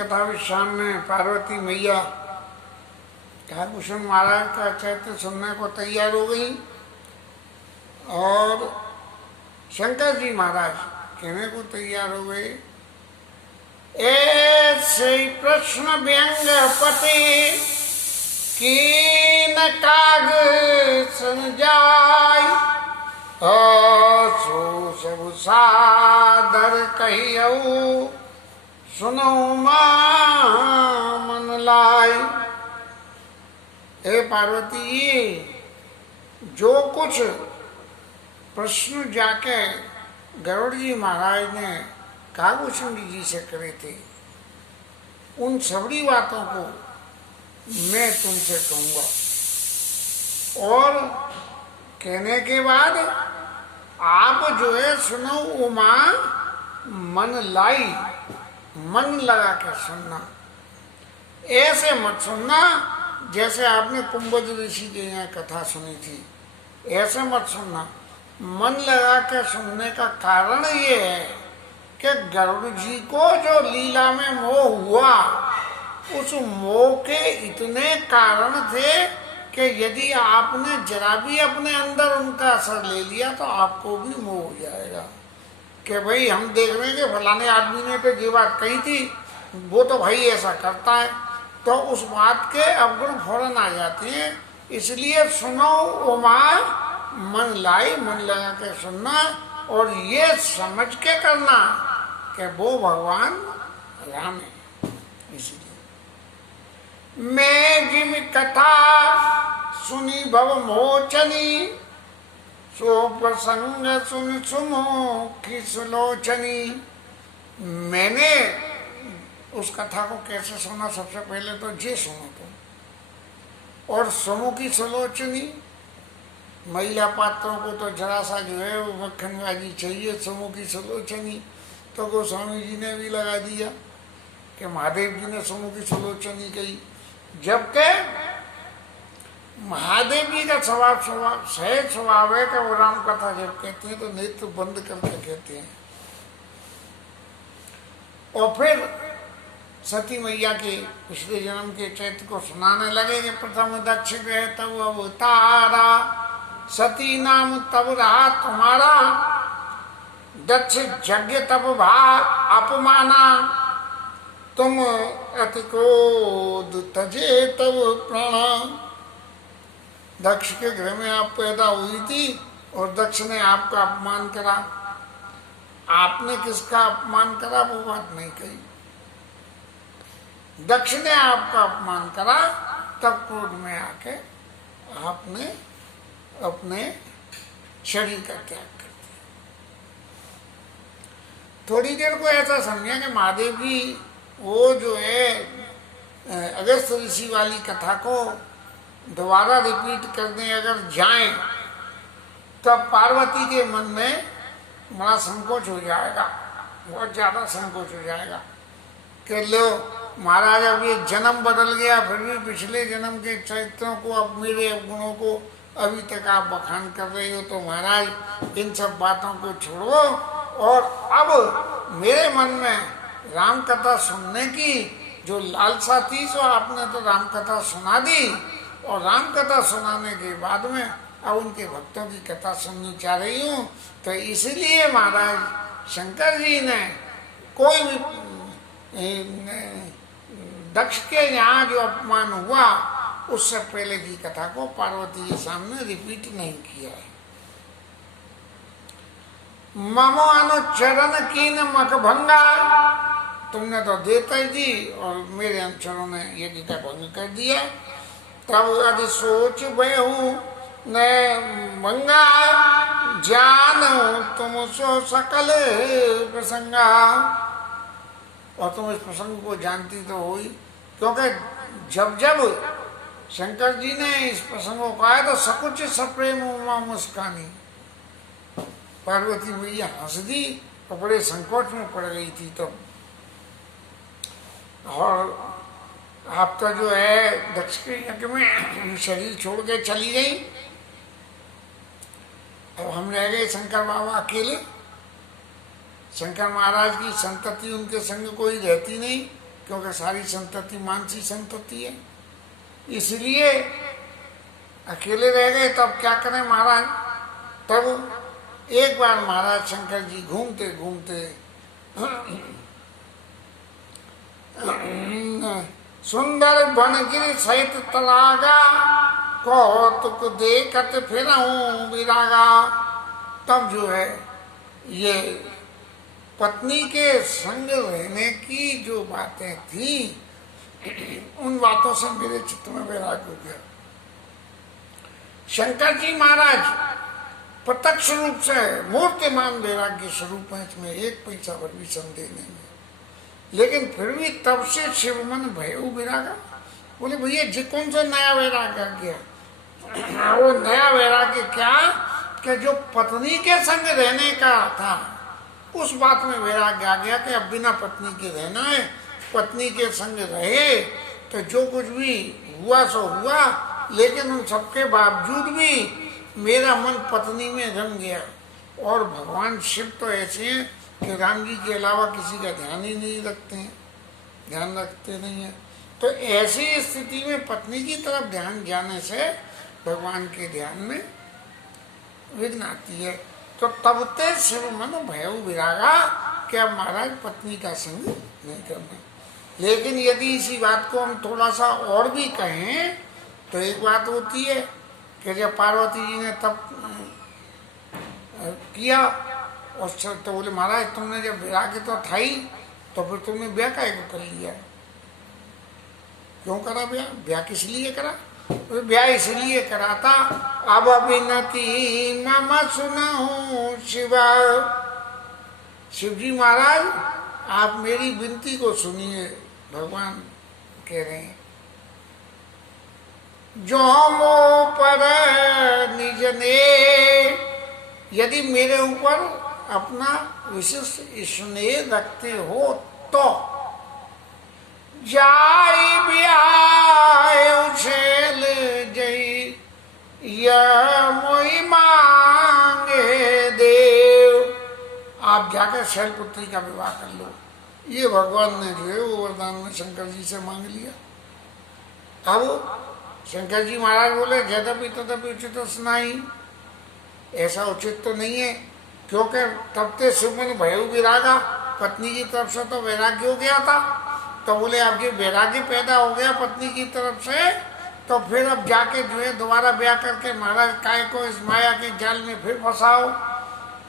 कथा विश्राम में पार्वती मैया कालभूषण महाराज का चरित्र सुनने को तैयार हो गई और शंकर जी महाराज कहने को तैयार हो गए। ऐसे प्रश्न व्यंग पति कीन काग सन जाय, सो सब सादर कहियऊ सुनो मन लाई। हे पार्वती, जो कुछ प्रश्न जाके गरुड़ जी महाराज ने कागभूषण जी से करे थे, उन सभी बातों को मैं तुमसे कहूंगा। और कहने के बाद आप जो है सुनो उमा मन लाई, मन लगा के सुनना। ऐसे मत सुनना जैसे आपने कुंभज ऋषि के यहाँ कथा सुनी थी, ऐसे मत सुनना। मन लगा के सुनने का कारण ये है कि गरुड़ जी को जो लीला में मोह हुआ, उस मोह के इतने कारण थे कि यदि आपने जरा भी अपने अंदर उनका असर ले लिया तो आपको भी मोह हो जाएगा कि भाई हम देख रहे हैं कि फलाने आदमी ने तो ये बात कही थी, वो तो भाई ऐसा करता है, तो उस बात के अवगुण फौरन आ जाते हैं। इसलिए सुनो उमा मन लाई, मन लगा के सुनना और ये समझ के करना कि वो भगवान राम है। इसलिए मैं जिम कथा सुनी भव मोचनी, सो प्रसंग सुन सुमुखी सुलोचनी। मैंने उस कथा को कैसे सुना, सबसे पहले तो जे सुनो तुम। और सुमुखी सुलोचनी, महिला पात्रों को तो जरा सा जो है वो मक्खनबाजी चाहिए, सुमुखी सुलोचनी तो गोस्वामी जी ने भी लगा दिया कि महादेव जी ने सुमुखी सुलोचनी कही। जबकि महादेव जी का स्वभाव सहज स्वभाव है कि वो राम कथा जब कहते हैं तो नेत्र बंद करके कहते हैं। और फिर सती मैया के पिछले जन्म के चरित्र को सुनाने लगे कि प्रथम दक्ष गए तब अवतारा, सती नाम तब रहा तुम्हारा, दक्ष यज्ञ तब भा अपमाना, तुम अति क्रोध तजे तब प्रणाम। दक्ष के घर में आप पैदा हुई थी और दक्ष ने आपका अपमान करा। आपने किसका अपमान करा वो बात नहीं कही, दक्ष ने आपका अपमान करा, तब क्रोध में आके आपने अपने शरीर का त्याग कर दिया। थोड़ी देर को ऐसा समझा कि महादेव जी वो जो है अगस्त ऋषि वाली कथा को दोबारा रिपीट करने अगर जाएं तब पार्वती के मन में बड़ा संकोच हो जाएगा, बहुत ज्यादा संकोच हो जाएगा कि लो महाराज अब ये जन्म बदल गया, फिर भी पिछले जन्म के चरित्रों को, अब मेरे गुणों को अभी तक आप बखान कर रहे हो, तो महाराज इन सब बातों को छोड़ो और अब मेरे मन में राम कथा सुनने की जो लालसा थी सो आपने तो राम कथा सुना दी, और राम कथा सुनाने के बाद में अब उनके भक्तों की कथा सुननी चाह रही हूँ। तो इसलिए महाराज शंकर जी ने कोई भी दक्ष के यहाँ जो अपमान हुआ उससे पहले की कथा को पार्वती के सामने रिपीट नहीं किया है। ममो अनुचरण कीन मखभंगा, तुमने तो देता ही दी और मेरे अनुचरों ने यज्ञ का भंग कर दिया। तब यदि सोच बहु न मंगा, जान तुम सो सकल प्रसंगा। और तुम इस प्रसंग को जानती तो हुई, क्योंकि जब जब शंकर जी ने इस प्रसंग को कहा तो सकुच सप्रेम उमा मुस्कानी, पार्वती मैया हंस दी और बड़े संकोच में पड़ गई थी। तो और आपका जो है दक्ष के यज्ञ में शरीर छोड़ के चली गई, अब हम रह गए शंकर बाबा अकेले। शंकर महाराज की संतति उनके संग कोई रहती नहीं, क्योंकि सारी संतति मानसी संतति है, इसलिए अकेले रह गए। तब क्या करें महाराज, तब एक बार महाराज शंकर जी घूमते घूमते सुंदर बनगिर सहित तरागा, कौतुक देखत फिरऊं विरागा। तब जो है ये पत्नी के संग रहने की जो बातें थी, उन बातों से मेरे चित्त में वैराग्य हो गया। शंकर जी महाराज प्रत्यक्ष रूप से मूर्तिमान वैराग्य स्वरूप है, इसमें एक पैसा पर भी संदेह नहीं है। लेकिन फिर भी तब से शिव मन भयउ विरागा। बोले भैया जी कौन सा नया वैराग्य गया? वो नया वैराग्य क्या कि जो पत्नी के संग रहने का था, उस बात में वैराग्य आ गया कि अब बिना पत्नी के रहना है। पत्नी के संग रहे तो जो कुछ भी हुआ सो हुआ, लेकिन उन सबके बावजूद भी मेरा मन पत्नी में रम गया। और भगवान शिव तो ऐसे हैं कि राम जी के अलावा किसी का ध्यान ही नहीं रखते हैं, ध्यान रखते नहीं है। तो ऐसी स्थिति में पत्नी की तरफ ध्यान जाने से भगवान के ध्यान में विघ्न आती है। तो तब ते शिव मन भयउ विरागा, क्या महाराज पत्नी का संग नहीं करना। लेकिन यदि इसी बात को हम थोड़ा सा और भी कहें तो एक बात होती है कि जब पार्वती जी ने तब किया और तो बोले महाराज तुमने जब विराग्य तो था ही, तो फिर तुमने ब्याह काहे को कर लिया? क्यों करा ब्याह? ब्याह किस लिए करा? तो ब्याह इसलिए करा था, अब विनती मम सुनहु शिवा। शिव जी महाराज आप मेरी विनती को सुनिए। भगवान कह रहे हैं जो मो पर निज ने, यदि मेरे ऊपर अपना विशिष्ट स्नेह रखते हो तो जाय ब्याह छेल जई यह मोई मांगे देव। आप जाकर शैलपुत्री का विवाह कर लो। ये भगवान ने जो है वो वरदान में शंकर जी से मांग लिया। अब शंकर जी महाराज बोले यद्यपि तदपि उचित स्नाई, ऐसा उचित तो नहीं है, क्योंकि तब ते शिव मन भयउ विरागा, पत्नी की तरफ से तो वैराग्य हो गया था। तो बोले अब जो वैराग्य पैदा हो गया पत्नी की तरफ से, तो फिर अब जाके जो है दोबारा ब्याह करके महाराज काय को इस माया के जाल में फिर फंसाओ।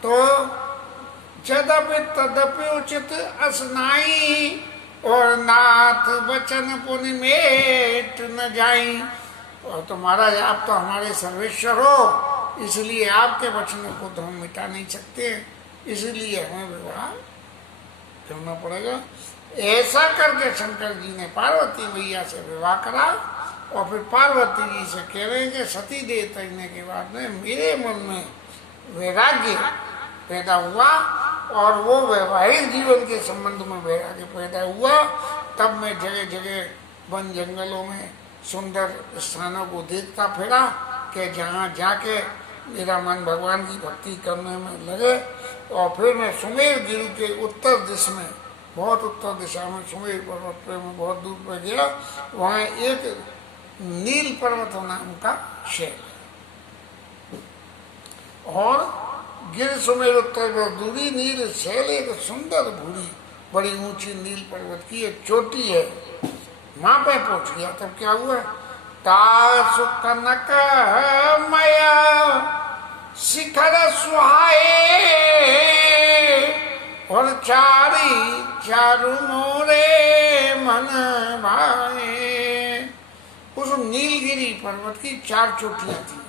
तो यद्यपि तदपि उचित असनाई, और नाथ बचन पुनि मेट न जाई। और तो महाराज आप तो हमारे सर्वेश्वर हो, इसलिए आपके वचनों को तो हम मिटा नहीं सकते, इसलिए हमें विवाह करना पड़ेगा। ऐसा करके शंकर जी ने पार्वती मैया से विवाह करा। और फिर पार्वती जी से कह रहे हैं कि सती देह तजने के बाद में मेरे मन में वैराग्य पैदा हुआ, और वो वैवाहिक जीवन के संबंध में वैराग्य पैदा हुआ। तब मैं जगह जगह वन जंगलों में सुंदर स्थानों को देखता फिरा कि जहाँ जाके मेरा मन भगवान की भक्ति करने में लगे। और फिर मैं सुमेर गिरी के उत्तर दिशा में, बहुत उत्तर दिशा में सुमेर पर्वत पे मैं बहुत दूर पर गया। वहाँ एक नील पर्वत नाम का शहर है, और गिर सुमेर उत्तर पर दूरी नील शैल, एक सुंदर भूरी बड़ी ऊंची नील पर्वत की एक चोटी है। वहां पे पहुंच गया। तब क्या हुआ, तासु कनक मया शिखर सुहाए, और चारी चारू मोरे मन भाए। उस नीलगिरी पर्वत की 4 चोटियां थी।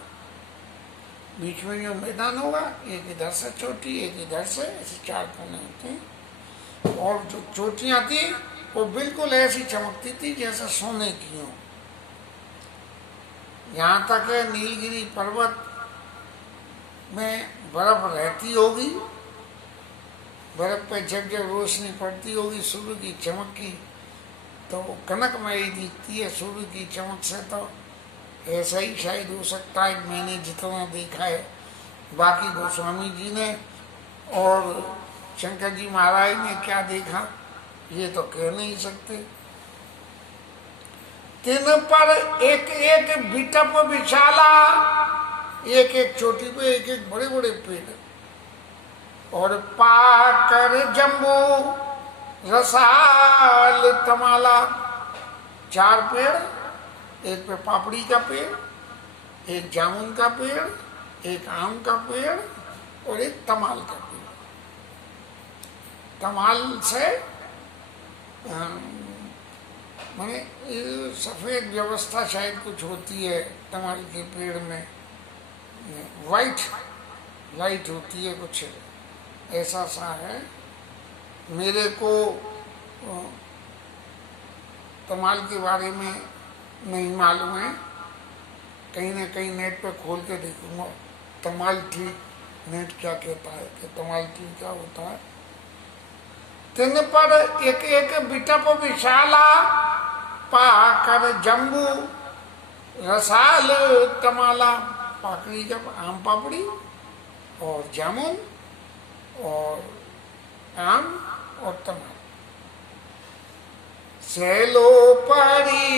बीच में जो मैदान होगा, एक इधर से चोटी, एक इधर से, ऐसे 4 कोने होते हैं। और जो चोटियां थी वो बिल्कुल ऐसी चमकती थी जैसे सोने की हो। यहाँ तक है नीलगिरी पर्वत में बर्फ रहती होगी, बर्फ पे जब जब रोशनी पड़ती होगी सूर्य की चमक की, तो वो कनकमयी दिखती है सूर्य की चमक से। तो ऐसा ही शायद हो सकता है, मैंने जितना देखा है। बाकी गोस्वामी जी ने और शंकर जी महाराज ने क्या देखा ये तो कह नहीं सकते। तिन पर एक एक बिटप बिछाला, एक एक चोटी पे एक एक बड़े बड़े पेड़, और पाकर जम्बू रसाल तमाला, 4 पेड़, एक पे पापड़ी का पेड़, एक जामुन का पेड़, एक आम का पेड़ और एक तमाल का पेड़। तमाल से माने सफेद व्यवस्था शायद कुछ होती है तमाल के पेड़ में, वाइट होती है, कुछ ऐसा सा है। मेरे को तमाल के बारे में नहीं मालूम है, कहीं ना कहीं नेट पे खोल के देखूंगा तमाल ट्री नेट क्या कहता है कि तमाल ट्री क्या होता है। तिन पर एक एक बिटप विशाला, पाकर जम्बू रसाल तमाला, पाकड़ी जब आम पापड़ी और जामुन और आम और तमाल। सैलो परी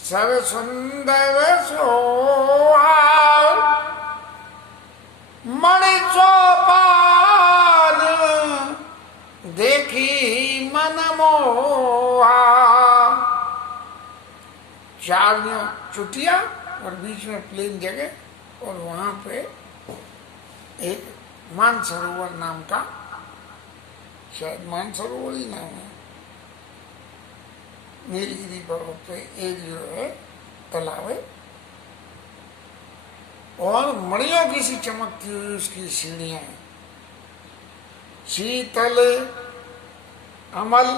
सर सुंदर सोहार, मणि चौपाल देखी मन मोहा। 4 चुटिया और बीच में प्लेन जगह, और वहां पे एक मानसरोवर नाम का, शायद मानसरोवर ही नाम है, नीलगिरी पर्वत पे एक जो है तालाब है, और मणियों की सी चमकती हुई उसकी सीढ़ियां हैं। शीतल अमल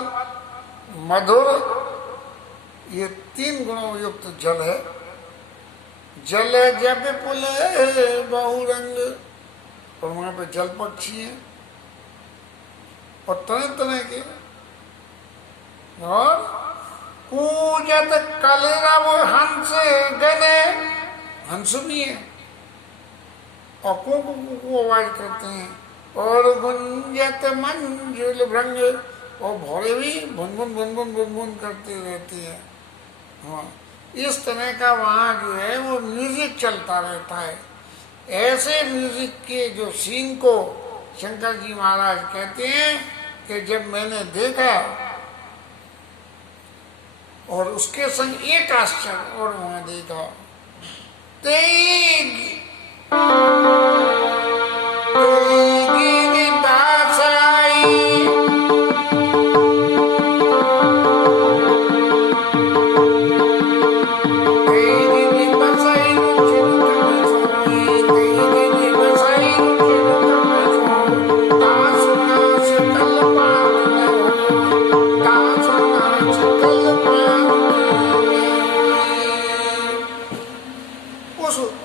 मधुर, ये 3 गुणों युक्त जल है। जल जब पुल बहुरंग, और वहां पे जल पक्षी हैं और तरह तरह के, और कूजत कलरव हंस गने, हंस भी है और कू आवाज करते हैं, और गुंजत मंजुल भृंग, और भौरे भी भुन करते रहती है। हाँ, इस तरह का वहाँ जो है वो म्यूजिक चलता रहता है। ऐसे म्यूजिक के जो सीन को शंकर जी महाराज कहते हैं कि जब मैंने देखा, और उसके संग एक आश्चर्य और वहां देखा, तेग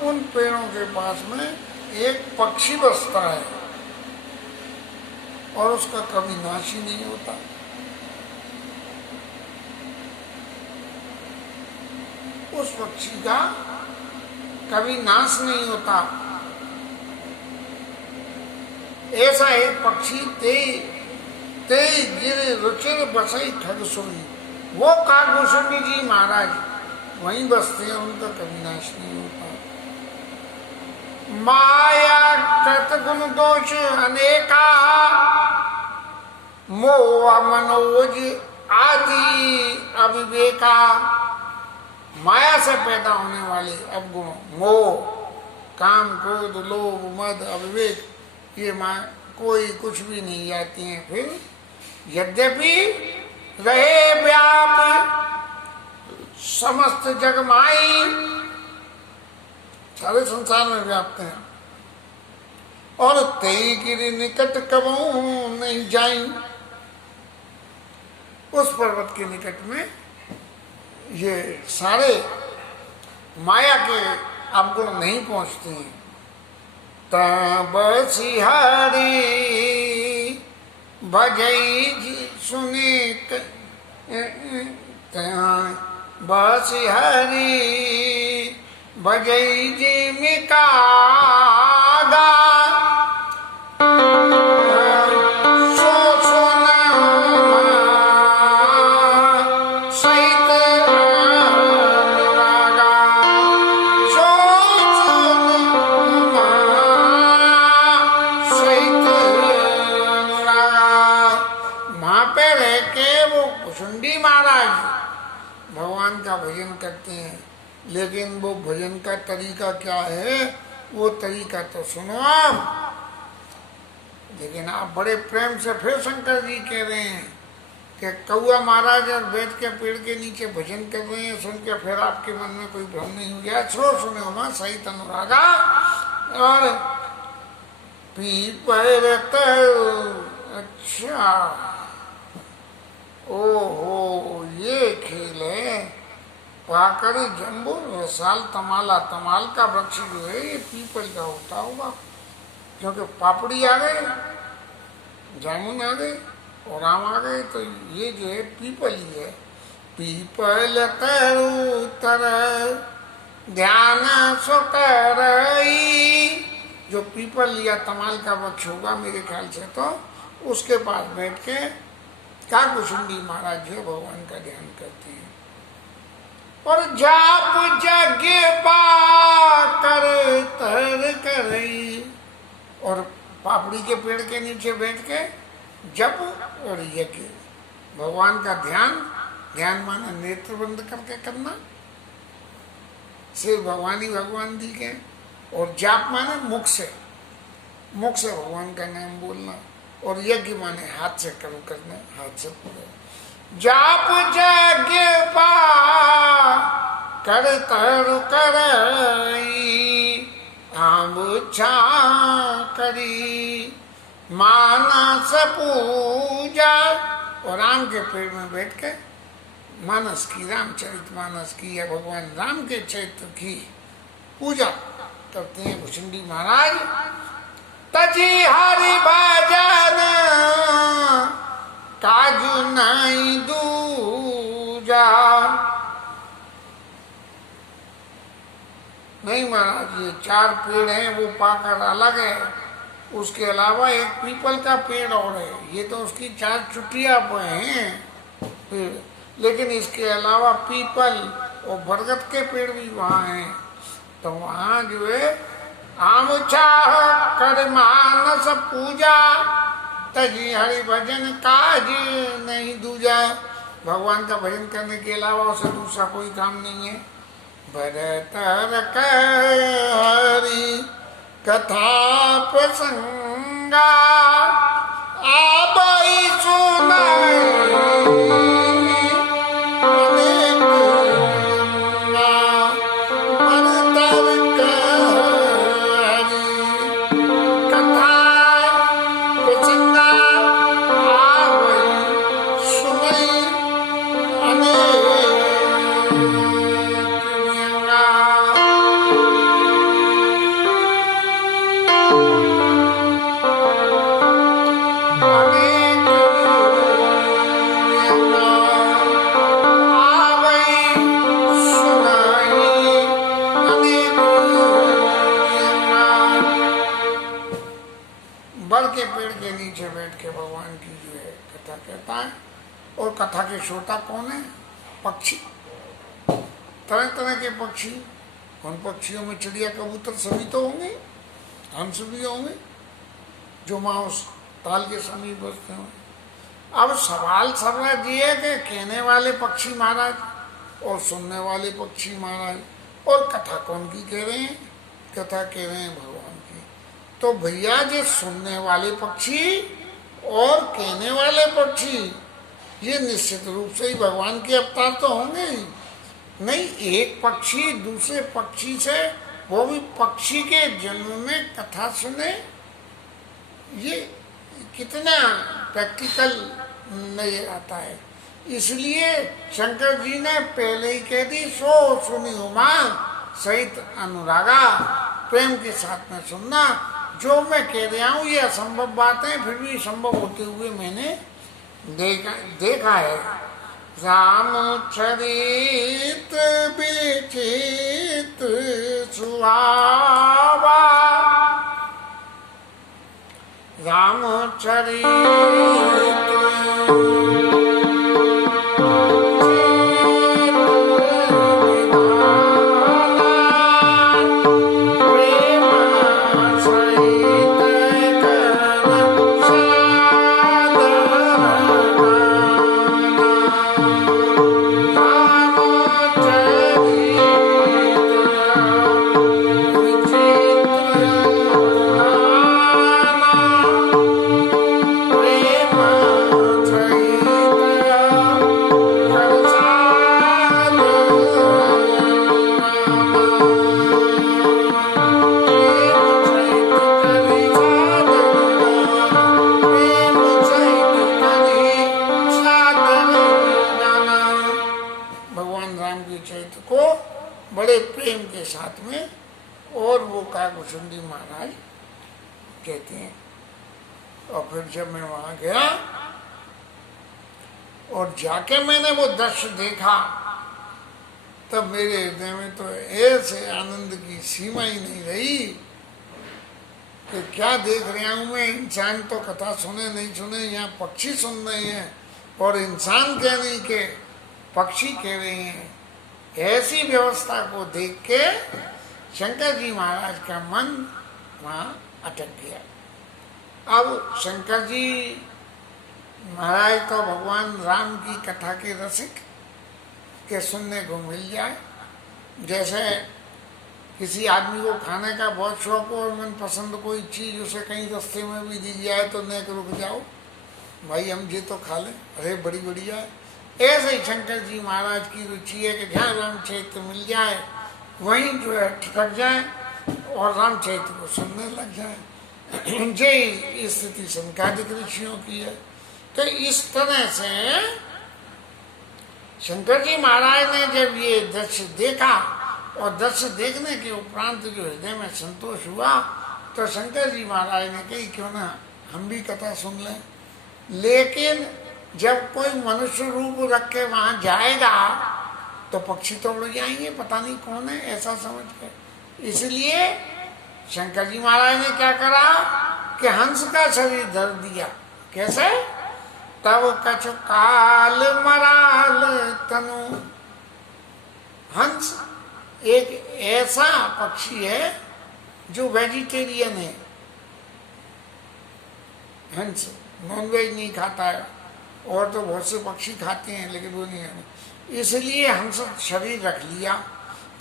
उन पेड़ों के पास में एक पक्षी बसता है और उसका कभी नाश ही नहीं होता। उस पक्षी का कभी नाश नहीं होता। ऐसा एक पक्षी ते गिर रुचिर बसई खगसुनी, वो कागभूषणी जी महाराज वहीं बसते हैं, उनका कभी नाश नहीं होता। माया कृत गुण दोष अनेका, मोह मनोज आदि अविवेका। माया से पैदा होने वाले अवगुण, मोह, काम, क्रोध, लोभ, मद, अविवेक, ये कोई कुछ भी नहीं जाती हैं। फिर यद्यपि रहे व्याप समस्त जग माई, सारे संसार में व्याप्त हैं, और तेई गिरि निकट कबहू नहीं जाई। उस पर्वत के निकट में ये सारे माया के अवगुण नहीं पहुंचते हैं। तब सिहरी भजई सुने बस हरी भजई जिमिका सो सोना सहित भगवान का भजन करते हैं, लेकिन वो भजन का तरीका क्या है, वो तरीका तो सुनो आप। लेकिन आप बड़े प्रेम से फिर शंकर जी कह रहे हैं कि कौआ महाराज और बैठ के पेड़ के नीचे भजन कर रहे हैं, सुन के फिर आपके मन में कोई भ्रम नहीं हो गया। सुने उमा सहित अनुरागा और पीपर अच्छा, ओहो ये खेल है। पाकड़ी जम्बू रसाल तमाला, तमाल का वृक्ष जो है ये पीपल का होता होगा, क्योंकि पापड़ी आ गए, जामुन आ गए और आम आ गए, तो ये जो है पीपल ही है। पीपल तरु तर ध्यान सो करई, जो पीपल या तमाल का वृक्ष होगा मेरे ख्याल से, तो उसके पास बैठ के काकुशुंडी महाराज जो भगवान का ध्यान करते हैं। और जाप जगे पा कर तर करई, और पापड़ी के पेड़ के नीचे बैठ के जप और यज्ञ, भगवान का ध्यान, ध्यान माने नेत्र बंद करके करना, सिर्फ भगवान ही भगवान दिखे। और जाप माने मुख से भगवान का नाम बोलना, और यज्ञ माने हाथ से कर्म करना, हाथ से पूरा। जाप यज्ञ पा कर तर करई, आमुछा करी मानस पूजा, और राम के पेड़ में बैठ के मानस की, रामचरित मानस की या भगवान राम के चरित्र की पूजा करते हैं भुचुंडी महाराज। तजी हरि भजन काजू नहीं दूजा, नहीं महाराज ये 4 पेड़ हैं वो पाकर अलग है, उसके अलावा एक पीपल का पेड़ और है, ये तो उसकी 4 चुटिया हैं पेड़, लेकिन इसके अलावा पीपल और बरगद के पेड़ भी वहाँ हैं। तो वहाँ जो है आमुचा कर मानस पूजा, तजी हरि भजन काज नहीं दूजा, भगवान का भजन करने के अलावा उसे दूसरा कोई काम नहीं है। भरतर हरि कथा प्रसंगा आबई सुनाई, और कथा के श्रोता कौन है? पक्षी, तरह तरह के पक्षी। उन पक्षियों में चिड़िया कबूतर सभी तो होंगे, हंस भी होंगे जो वहाँ उस ताल के समीप बसते होंगे। अब सवाल सर्वज ये है कि कहने वाले पक्षी महाराज और सुनने वाले पक्षी महाराज, और कथा कौन की कह रहे हैं? कथा कह रहे हैं भगवान की। तो भैया जो सुनने वाले पक्षी और कहने वाले पक्षी ये निश्चित रूप से ही भगवान के अवतार तो होंगे ही नहीं। एक पक्षी दूसरे पक्षी से, वो भी पक्षी के जन्म में कथा सुने, ये कितना प्रैक्टिकल नहीं आता है। इसलिए शंकर जी ने पहले ही कह दी, सो सुनी उमा सहित अनुरागा, प्रेम के साथ में सुनना। जो मैं कह रहा हूँ ये असंभव बात है, फिर भी संभव होते हुए मैंने देखा है। रामचरित विचित सुहावा, रामचरित राम के चरित्र को बड़े प्रेम के साथ में, और वो काकभूषुंडी महाराज कहते हैं। और फिर जब मैं वहां गया और जाके मैंने वो दृश्य देखा, तब मेरे हृदय में तो ऐसे आनंद की सीमा ही नहीं रही कि क्या देख रहा हूं मैं। इंसान तो कथा सुने नहीं सुने, यहाँ पक्षी सुन रहे हैं और इंसान कह नहीं के पक्षी कह रहे हैं। ऐसी व्यवस्था को देख के शंकर जी महाराज का मन वहां अटक गया। अब शंकर जी महाराज तो भगवान राम की कथा के रसिक के सुनने को मिल जाए। जैसे किसी आदमी को खाने का बहुत शौक हो और मनपसंद कोई चीज उसे कहीं रास्ते में भी दी जाए तो न रुक जाओ, भाई हम ये तो खा लें, अरे बड़ी बढ़िया है। ऐसे ही शंकर जी महाराज की रुचि है कि जहाँ रामचरित्र मिल जाए वहीं जो है ठिठक जाए और रामचरित्र को सुनने लग जाए। ये स्थिति संकादिक ऋषियों की है। तो इस तरह से शंकर जी महाराज ने जब ये दृश्य देखा और दृश्य देखने के उपरांत जो हृदय में संतोष हुआ, तो शंकर जी महाराज ने कही क्यों ना हम भी कथा सुन लें। लेकिन जब कोई मनुष्य रूप रख के वहां जाएगा तो पक्षी तो उड़ जाएंगे, पता नहीं कौन है ऐसा समझ के। इसलिए शंकर जी महाराज ने क्या करा कि हंस का शरीर धर दिया। कैसे? तब कछु काल मराल तनु। हंस एक ऐसा पक्षी है जो वेजिटेरियन है। हंस नॉनवेज नहीं खाता है, और तो बहुत से पक्षी खाते हैं लेकिन वो नहीं है। इसलिए हंस शरीर रख लिया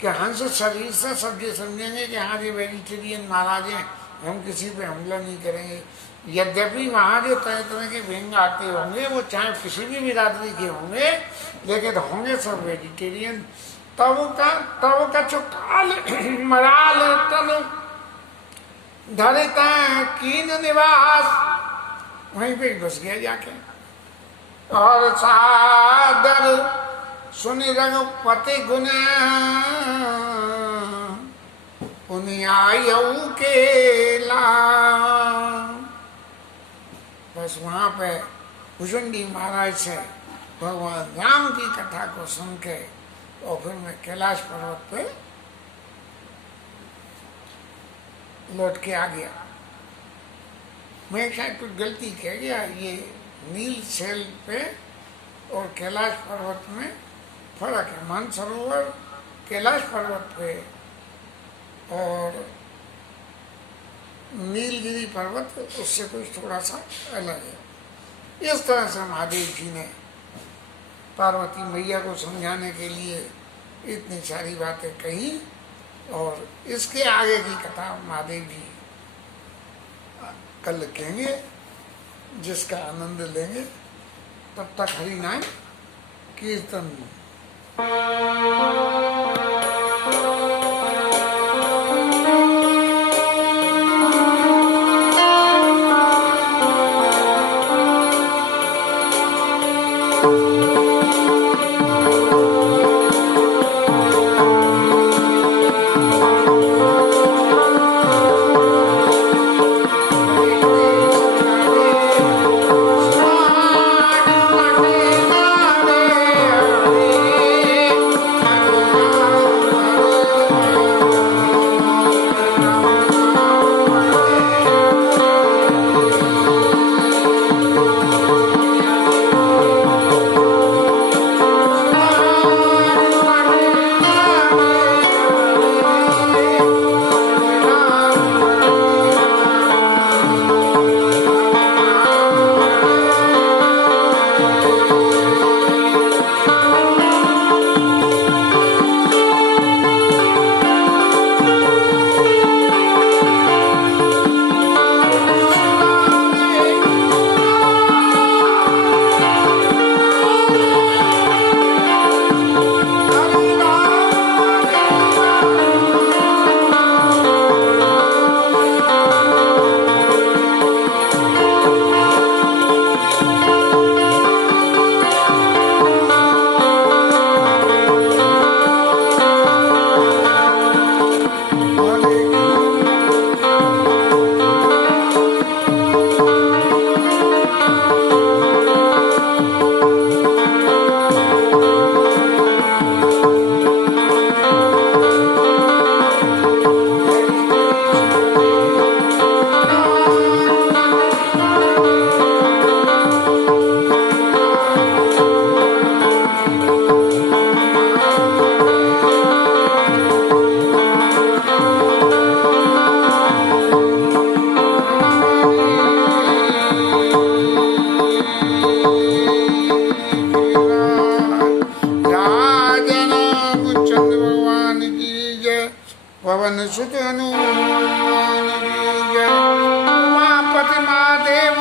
कि हंस शरीर से सब ये समझेंगे कि हाँ ये वेजिटेरियन महाराज हैं, हम किसी पे हमला नहीं करेंगे। यद्यपि वहाँ जो तरह तरह के व्यंग आते होंगे वो चाहे किसी भी बिरादरी के होंगे, लेकिन होंगे सब वेजिटेरियन। तब का चुकाल मराल तनु धरता कीन निवास, वहीं पे बस गया जाके। और सादर सुनि रघुपति गुण पुनियायऊ के ला। बस वहां पे भुजंडी महाराज से भगवान राम की कथा को सुन के और फिर मैं कैलाश पर्वत पे लौट के आ गया। मैं शायद कुछ गलती कह गया। ये नील शैल पे और कैलाश पर्वत में फर्क है। मानसरोवर कैलाश पर्वत पे और नीलगिरी पर्वत उससे कुछ थोड़ा सा अलग है। इस तरह से महादेव जी ने पार्वती मैया को समझाने के लिए इतनी सारी बातें कही, और इसके आगे की कथा महादेव जी कल कहेंगे, जिसका आनंद लेंगे। तब तक हरि नाम कीर्तन। Hare पवन सुत हनुमान की जय। उमापति महादेव